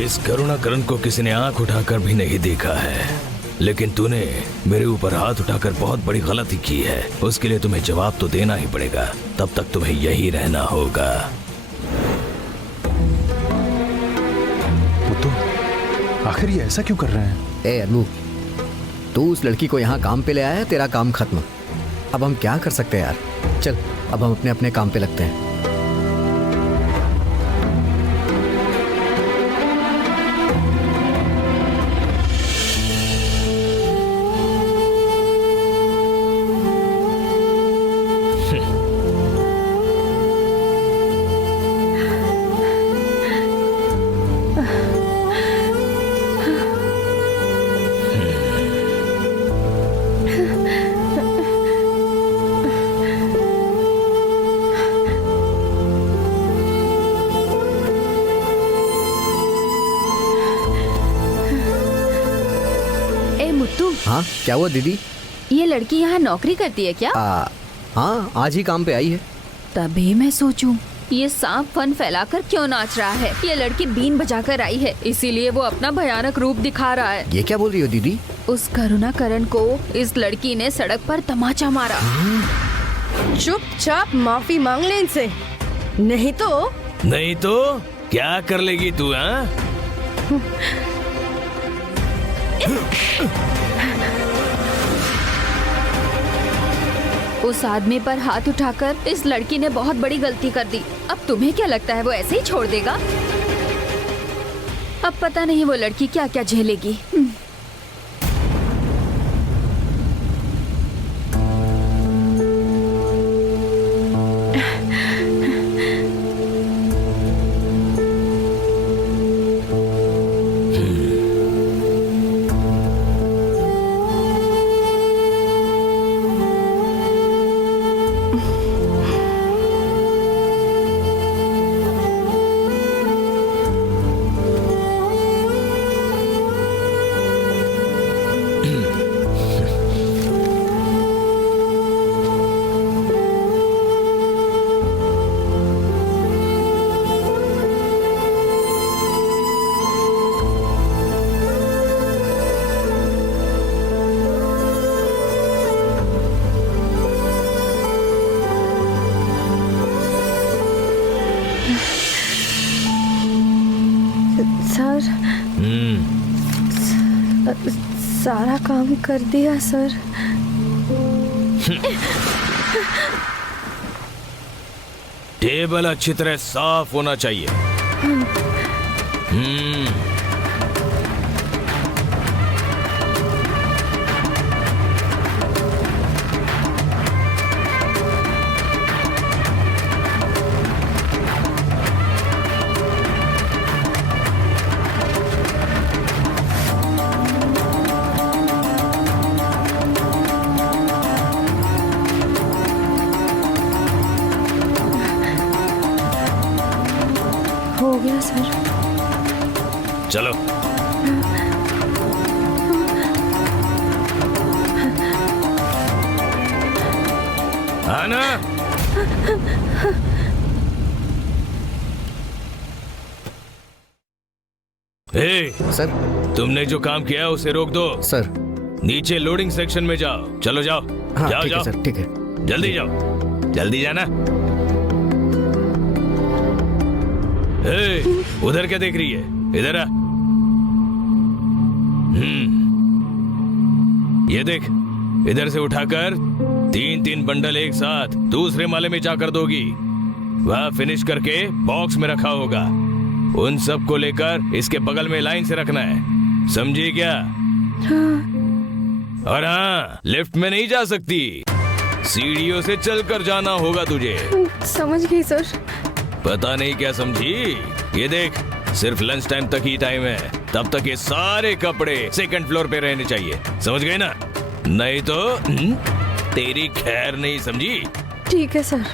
इस करुणाकरण को किसी ने आंख उठाकर भी नहीं देखा है, लेकिन तूने मेरे ऊपर हाथ उठाकर बहुत बड़ी गलती की है। उसके लिए तुम्हें जवाब तो देना ही पड़ेगा। तब तक तुम्हें यही रहना होगा। मुत्तू, आखिर ये ऐसा क्यों कर रहे हैं? ए अनु, तू उस लड़की को यहाँ काम पे ले आया, तेरा काम खत्म। अब हम क्या कर सकते हैं यार? चल अब हम अपने अपने काम पे लगते हैं। हाँ क्या हुआ दीदी? ये लड़की यहाँ नौकरी करती है क्या? हाँ आज ही काम पे आई है। तभी मैं सोचूं ये सांप फन फैलाकर क्यों नाच रहा है। ये लड़की बीन बजाकर आई है, इसीलिए वो अपना भयानक रूप दिखा रहा है। ये क्या बोल रही हो दीदी? उस करुणाकरण को इस लड़की ने सड़क पर तमाचा मारा। चुपचाप माफी मांग ले इनसे, नहीं तो क्या कर लेगी तू? हाँ उस आदमी पर हाथ उठाकर इस लड़की ने बहुत बड़ी गलती कर दी। अब तुम्हें क्या लगता है वो ऐसे ही छोड़ देगा? अब पता नहीं वो लड़की क्या क्या झेलेगी। सर, सारा काम कर दिया सर। टेबल अच्छी तरह साफ होना चाहिए। हो गया सर। चलो आना। सर तुमने जो काम किया उसे रोक दो। सर। नीचे लोडिंग सेक्शन में जाओ। चलो जाओ। हाँ जाओ ठीक है जाओ सर, ठीक है। जल्दी जाओ, जल्दी जाना। उधर क्या देख रही है? इधर आ। ये देख, इधर से उठाकर 3-3 बंडल एक साथ दूसरे माले में जाकर दोगी। वह फिनिश करके बॉक्स में रखा होगा। उन सब को लेकर इसके बगल में लाइन से रखना है, समझी क्या? और हाँ, लिफ्ट में नहीं जा सकती, सीढ़ियों से चलकर जाना होगा तुझे। समझ गई सर। पता नहीं क्या समझी? ये देख, सिर्फ लंच टाइम तक ही टाइम है, तब तक ये सारे कपड़े सेकंड फ्लोर पे रहने चाहिए, समझ गए ना? नहीं तो तेरी खैर नहीं, समझी? ठीक है सर।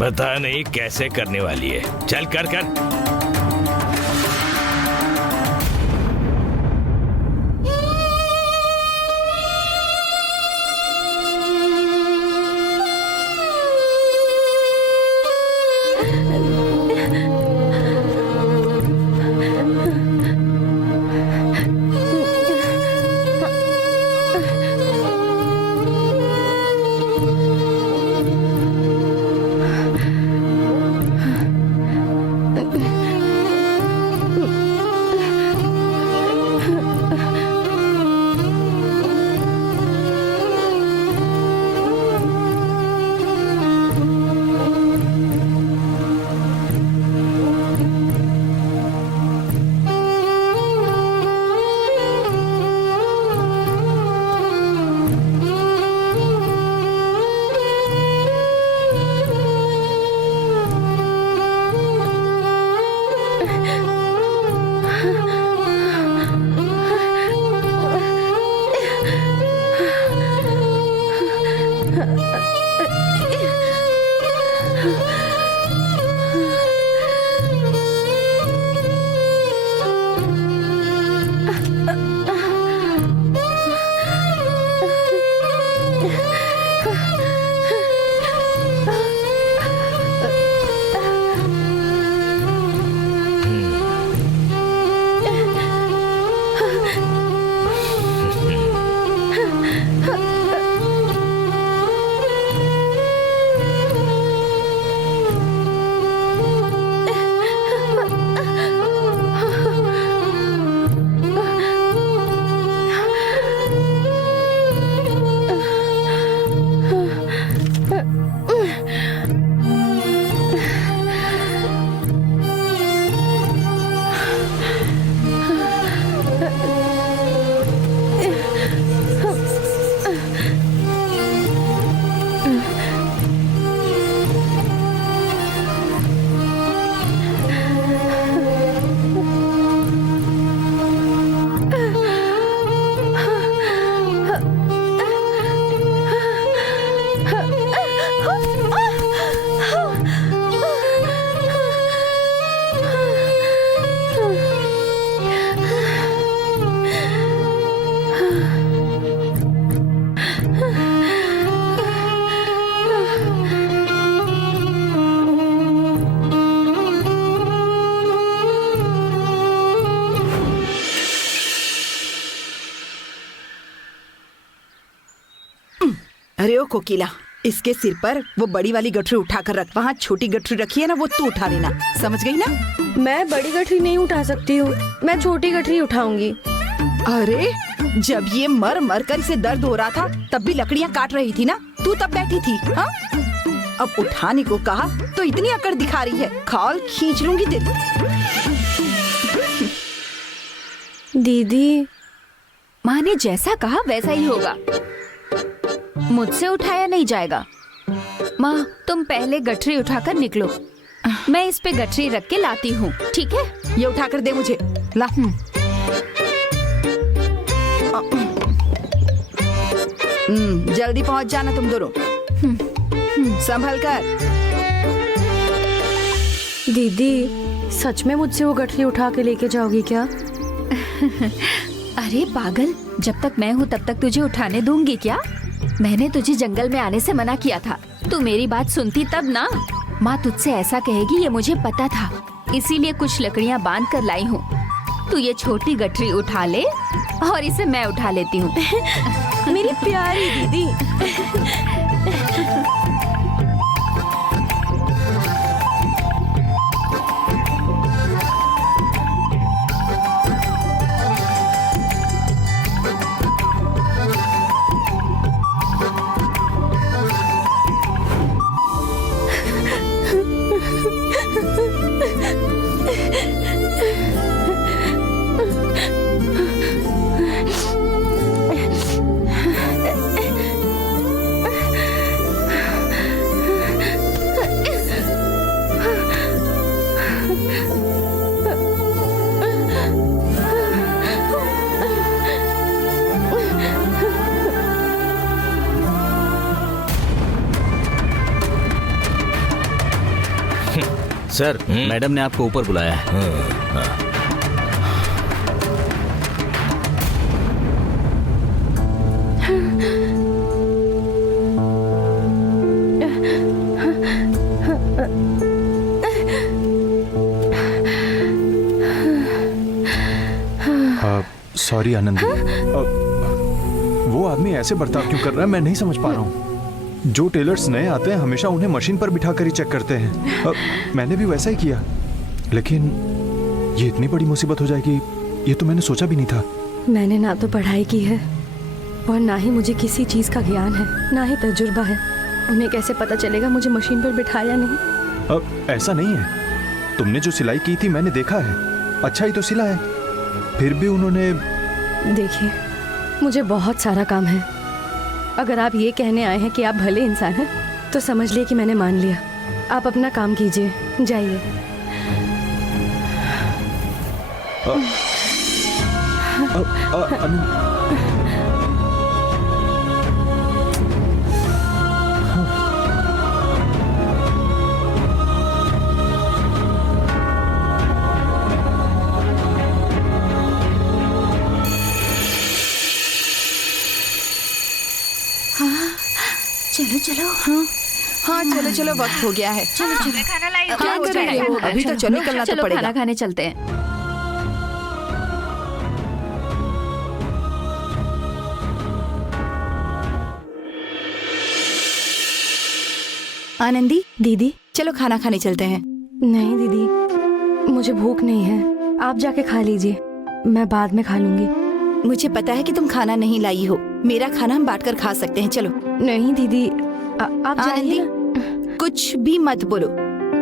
पता नहीं कैसे करने वाली है। चल कर कर। अरे ओ कोकिला, इसके सिर पर वो बड़ी वाली गठरी उठाकर रख। वहाँ छोटी गठरी रखी है ना, वो तू उठा लेना, समझ गई ना? मैं बड़ी गठरी नहीं उठा सकती हूँ, मैं छोटी गठरी उठाऊंगी। अरे जब ये मर मर कर इसे दर्द हो रहा था तब भी लकड़ियाँ काट रही थी ना, तू तब बैठी थी। हाँ, अब उठाने को कहा तो इतनी अकड़ दिखा रही है, खाल खींच लूंगी तेरी। दीदी, माँ ने जैसा कहा वैसा ही होगा, मुझसे उठाया नहीं जाएगा। माँ तुम पहले गठरी उठाकर निकलो, मैं इस पे गठरी रख के लाती हूँ, ठीक है? ये उठाकर दे मुझे, ला। जल्दी पहुँच जाना तुम दोनों, संभल कर। दीदी सच में मुझसे वो गठरी उठा के लेके जाओगी क्या? अरे पागल, जब तक मैं हूँ तब तक तुझे उठाने दूंगी क्या? मैंने तुझे जंगल में आने से मना किया था, तू मेरी बात सुनती तब ना। माँ तुझसे ऐसा कहेगी ये मुझे पता था, इसीलिए कुछ लकड़ियाँ बांध कर लाई हूँ। तू ये छोटी गठरी उठा ले और इसे मैं उठा लेती हूँ। मेरी प्यारी दीदी। सर, मैडम ने आपको ऊपर बुलाया है। सॉरी आनंद, वो आदमी ऐसे बर्ताव क्यों कर रहा है मैं नहीं समझ पा रहा हूँ। जो टेलर्स नए आते हैं हमेशा उन्हें मशीन पर बिठा कर ही चेक करते हैं। मैंने भी वैसा ही किया, लेकिन ये इतनी बड़ी मुसीबत हो जाएगी ये तो मैंने सोचा भी नहीं था। मैंने ना तो पढ़ाई की है और ना ही मुझे किसी चीज का ज्ञान है, ना ही तजुर्बा है। उन्हें कैसे पता चलेगा मुझे मशीन पर बिठाया नहीं? अब ऐसा नहीं है, तुमने जो सिलाई की थी मैंने देखा है, अच्छा ही तो सिला है, फिर भी उन्होंने। देखिए, मुझे बहुत सारा काम है। अगर आप ये कहने आए हैं कि आप भले इंसान हैं तो समझ लिए कि मैंने मान लिया। आप अपना काम कीजिए, जाइए। चलो चलो। हाँ चलो चलो, वक्त हो गया है। चलो चलो खाना लाई। क्या कर रहे हो? अभी तो चलो, निकलना तो चलो पड़ेगा। खाना खाने चलते हैं। आनंदी, दीदी। चलो खाना खाने चलते हैं। नहीं दीदी, मुझे भूख नहीं है, आप जाके खा लीजिए, मैं बाद में खा लूंगी। मुझे पता है कि तुम खाना नहीं लाई हो, मेरा खाना हम बांट कर खा सकते हैं। चलो। नहीं दीदी, आप जाइए ना। आनंदी, कुछ भी मत बोलो।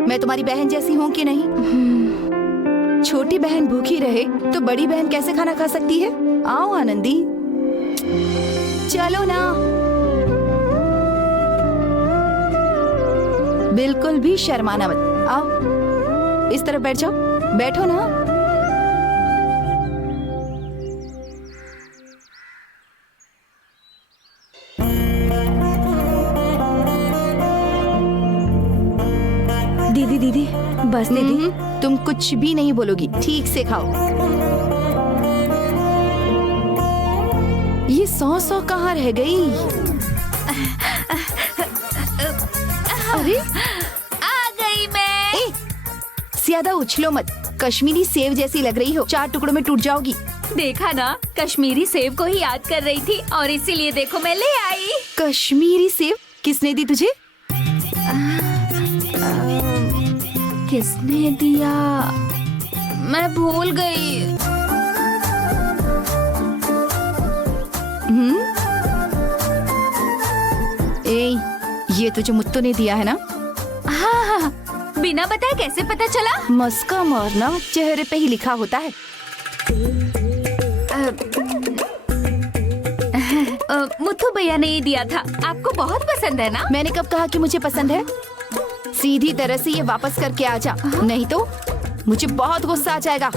मैं तुम्हारी बहन जैसी हूँ कि नहीं? छोटी बहन भूखी रहे तो बड़ी बहन कैसे खाना खा सकती है? आओ आनंदी, चलो ना। बिल्कुल भी शर्माना मत। आओ, इस तरफ बैठ जाओ। बैठो ना। दीदी दीदी, बस दीदी। तुम कुछ भी नहीं बोलोगी, ठीक से खाओ। ये सौ कहाँ रह गई? अरे आ गई मैं। ज्यादा उछलो मत, कश्मीरी सेव जैसी लग रही हो, 4 टुकड़ों में टूट जाओगी। देखा ना, कश्मीरी सेव को ही याद कर रही थी और इसीलिए देखो मैं ले आई। कश्मीरी सेव किसने दी तुझे? किसने दिया मैं भूल गई। ये तुझे मुत्तू ने दिया है ना? हाँ, बिना बताए कैसे पता चला? मस्का मारना चेहरे पे ही लिखा होता है। मुथु भैया ने ये दिया था, आपको बहुत पसंद है ना? मैंने कब कहा कि मुझे पसंद है? सीधी तरह से ये वापस करके आ जा, नहीं तो मुझे बहुत गुस्सा आ जाएगा।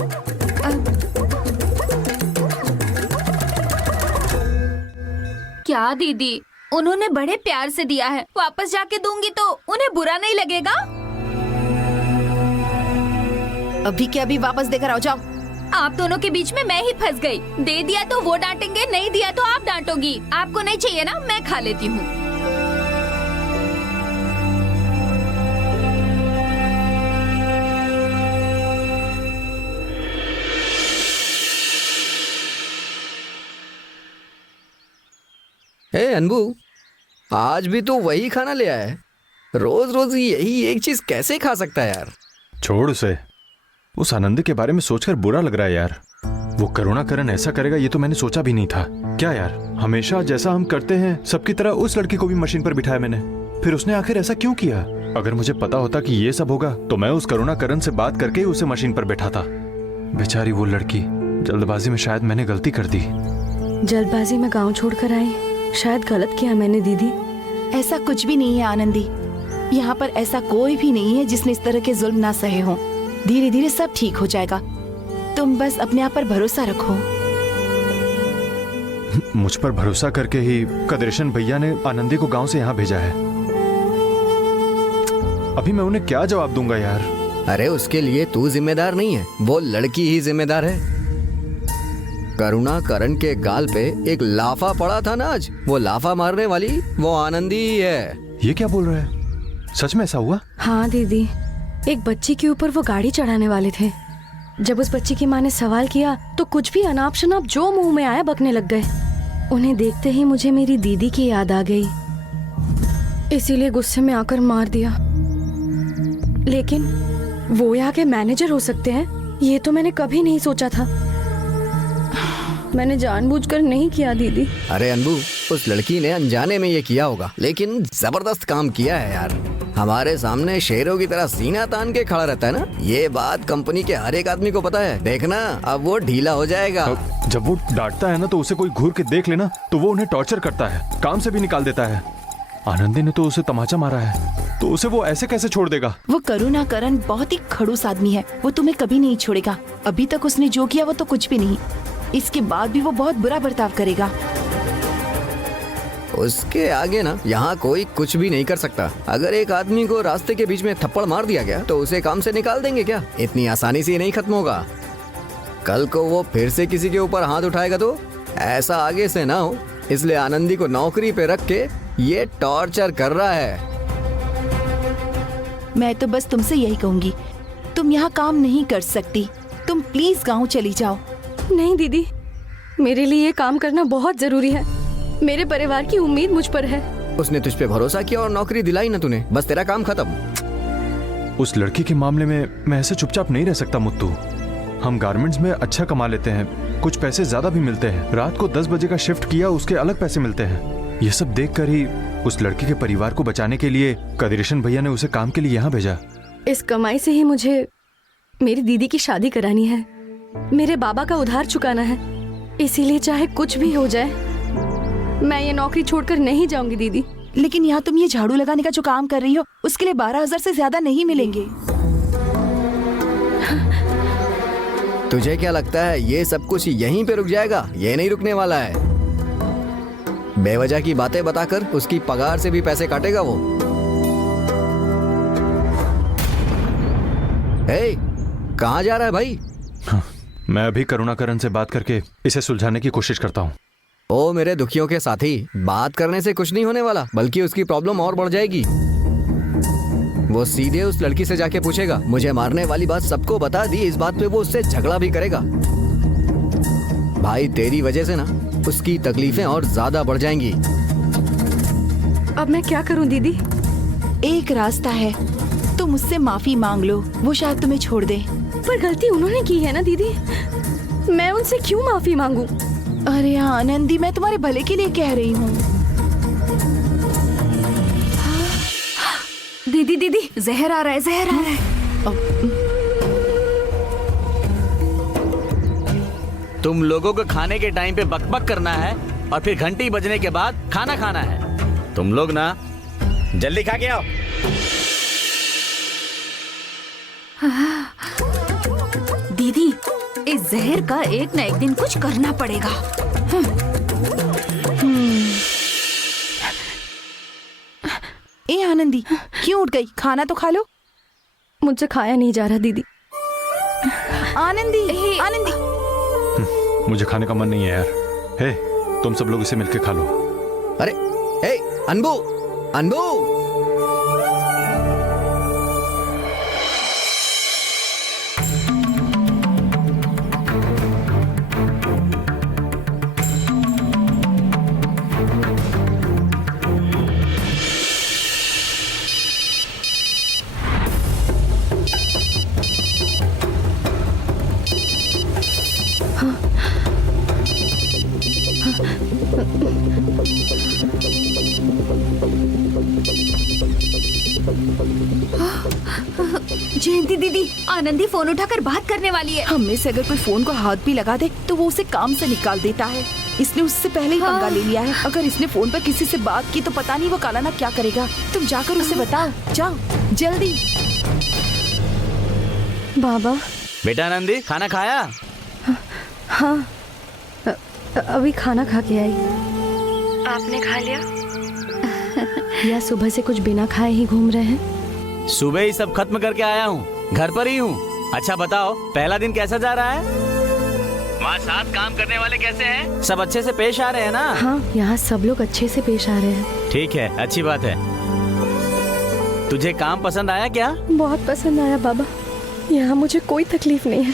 क्या दीदी, उन्होंने बड़े प्यार से दिया है, वापस जाके दूंगी तो उन्हें बुरा नहीं लगेगा? अभी के अभी वापस देकर आओ, जाओ। आप दोनों के बीच में मैं ही फंस गई। दे दिया तो वो डांटेंगे, नहीं दिया तो आप डांटोगी। आपको नहीं चाहिए ना, मैं खा लेती हूँ। ए अनबू, आज भी तू वही खाना ले आया है। रोज रोज यही एक चीज कैसे खा सकता है यार? छोड़ उसे। उस आनंदी के बारे में सोचकर बुरा लग रहा है यार। वो करुणाकरण ऐसा करेगा ये तो मैंने सोचा भी नहीं था। क्या यार, हमेशा जैसा हम करते हैं सबकी तरह उस लड़की को भी मशीन पर बिठाया मैंने, फिर उसने आखिर ऐसा क्यों किया? अगर मुझे पता होता कि ये सब होगा तो मैं उस करुणाकरण से बात करके उसे मशीन पर बैठाता। बेचारी वो लड़की, जल्दबाजी में शायद मैंने गलती कर दी। जल्दबाजी में गांव छोड़कर आई, शायद गलत किया मैंने दीदी। ऐसा कुछ भी नहीं है आनंदी, यहाँ पर ऐसा कोई भी नहीं है जिसने इस तरह के जुल्म ना सहे हों। धीरे धीरे सब ठीक हो जाएगा, तुम बस अपने आप पर भरोसा रखो। मुझ पर भरोसा करके ही कदरेशन भैया ने आनंदी को गांव से यहाँ भेजा है। अभी मैं उन्हें क्या जवाब दूंगा यार? अरे उसके लिए तू जिम्मेदार नहीं है, वो लड़की ही जिम्मेदार है। करुणाकरण के गाल पे एक लाफा पड़ा था ना आज, वो लाफा मारने वाली वो आनंदी ही है। ये क्या बोल रहा है? सच में ऐसा हुआ? हाँ दीदी, एक बच्ची के ऊपर वो गाड़ी चढ़ाने वाले थे। जब उस बच्ची की माँ ने सवाल किया तो कुछ भी अनाप शनाप जो मुंह में आया बकने लग गए। उन्हें देखते ही मुझे मेरी दीदी की याद आ गई, इसीलिए गुस्से में आकर मार दिया। लेकिन वो यहाँ के मैनेजर हो सकते हैं, ये तो मैंने कभी नहीं सोचा था। मैंने जानबूझकर नहीं किया दीदी। अरे अनबू, उस लड़की ने अनजाने में ये किया होगा, लेकिन जबरदस्त काम किया है यार। हमारे सामने शेरों की तरह सीना तान के खड़ा रहता है ना, ये बात कंपनी के हर एक आदमी को पता है। देखना अब वो ढीला हो जाएगा। जब वो डांटता है ना तो उसे कोई घूर के देख लेना तो वो उन्हें टॉर्चर करता है, काम से भी निकाल देता है। आनंदी ने तो उसे तमाचा मारा है, तो उसे वो ऐसे कैसे छोड़ देगा? वो करुणाकरण बहुत ही खड़ूस आदमी है, वो तुम्हें कभी नहीं छोड़ेगा। अभी तक उसने जो किया वो तो कुछ भी नहीं, इसके बाद भी वो बहुत बुरा बर्ताव करेगा। उसके आगे ना यहाँ कोई कुछ भी नहीं कर सकता। अगर एक आदमी को रास्ते के बीच में थप्पड़ मार दिया गया तो उसे काम से निकाल देंगे क्या? इतनी आसानी से नहीं खत्म होगा। कल को वो फिर से किसी के ऊपर हाथ उठाएगा तो ऐसा आगे से ना हो, इसलिए आनंदी को नौकरी पे रख के ये टॉर्चर कर रहा है। मैं तो बस तुमसे यही कहूंगी, तुम यहाँ काम नहीं कर सकती। तुम प्लीज गाँव चली जाओ। नहीं दीदी, मेरे लिए ये काम करना बहुत जरूरी है। मेरे परिवार की उम्मीद मुझ पर है। उसने तुझ पे भरोसा किया और नौकरी दिलाई ना तूने, बस तेरा काम खत्म। उस लड़की के मामले में मैं ऐसे चुपचाप नहीं रह सकता मुत्तू। हम गारमेंट्स में अच्छा कमा लेते हैं, कुछ पैसे ज्यादा भी मिलते हैं। रात को 10 बजे का शिफ्ट किया, उसके अलग पैसे मिलते हैं। ये सब देखकर ही उस लड़की के परिवार को बचाने के लिए कदिरेशन भैया ने उसे काम के लिए यहाँ भेजा। इस कमाई से ही मुझे मेरी दीदी की शादी करानी है, मेरे बाबा का उधार चुकाना है। इसीलिए चाहे कुछ भी हो जाए, मैं ये नौकरी छोड़कर नहीं जाऊंगी दीदी। लेकिन यहाँ तुम ये झाड़ू लगाने का जो काम कर रही हो, उसके लिए 12,000 से ज्यादा नहीं मिलेंगे। तुझे क्या लगता है ये सब कुछ यहीं पे रुक जाएगा? ये नहीं रुकने वाला है। बेवजह की बातें बताकर उसकी पगार से भी पैसे काटेगा वो। हे, कहाँ जा रहा है भाई? मैं अभी करुणाकरण से बात करके इसे सुलझाने की कोशिश करता हूँ। ओ मेरे दुखियों के साथी, बात करने से कुछ नहीं होने वाला, बल्कि उसकी प्रॉब्लम और बढ़ जाएगी। वो सीधे उस लड़की से जाके पूछेगा। मुझे मारने वाली बात सबको बता दी, इस बात पे वो उससे झगड़ा भी करेगा। भाई तेरी वजह से ना उसकी तकलीफें और ज्यादा बढ़ जाएंगी। अब मैं क्या करूं दीदी? एक रास्ता है, तुम उससे माफी मांग लो, वो शायद तुम्हें छोड़ दे। पर गलती उन्होंने की है ना दीदी, मैं उनसे क्यों माफी मांगू? अरे हाँ आनंदी, मैं तुम्हारे भले के लिए कह रही हूँ। दीदी दीदी, जहर आ रहा है, जहर आ रहा है। तुम लोगों को खाने के टाइम पे बकबक करना है और फिर घंटी बजने के बाद खाना खाना है। तुम लोग ना जल्दी खा के आओ। दीदी, इस जहर का एक न एक दिन कुछ करना पड़ेगा। ए आनंदी, क्यों उठ गई? खाना तो खा लो। मुझसे खाया नहीं जा रहा दीदी। आनंदी, आनंदी, मुझे खाने का मन नहीं है यार। हे, तुम सब लोग इसे मिलके खा लो। अरे ए, अनबू, अनबू, जयंती दीदी, आनंदी फोन उठाकर बात करने वाली है। हम में से अगर कोई फोन को हाथ भी लगा दे तो वो उसे काम से निकाल देता है। इसने उससे पहले ही पंगा ले लिया है। अगर इसने फोन पर किसी से बात की तो पता नहीं वो काला ना क्या करेगा। तुम जाकर उसे बताओ, जाओ जल्दी। बाबा। बेटा नंदी, खाना खाया? हाँ, अभी खाना खा के आई। आपने खा लिया? या सुबह से कुछ बिना खाए ही घूम रहे हैं? सुबह ही सब खत्म करके आया हूँ, घर पर ही हूँ। अच्छा बताओ, पहला दिन कैसा जा रहा है? वहाँ साथ काम करने वाले कैसे हैं? सब अच्छे से पेश आ रहे हैं ना? हाँ, यहाँ सब लोग अच्छे से पेश आ रहे हैं। ठीक है, अच्छी बात है। तुझे काम पसंद आया क्या? बहुत पसंद आया बाबा, यहाँ मुझे कोई तकलीफ नहीं है।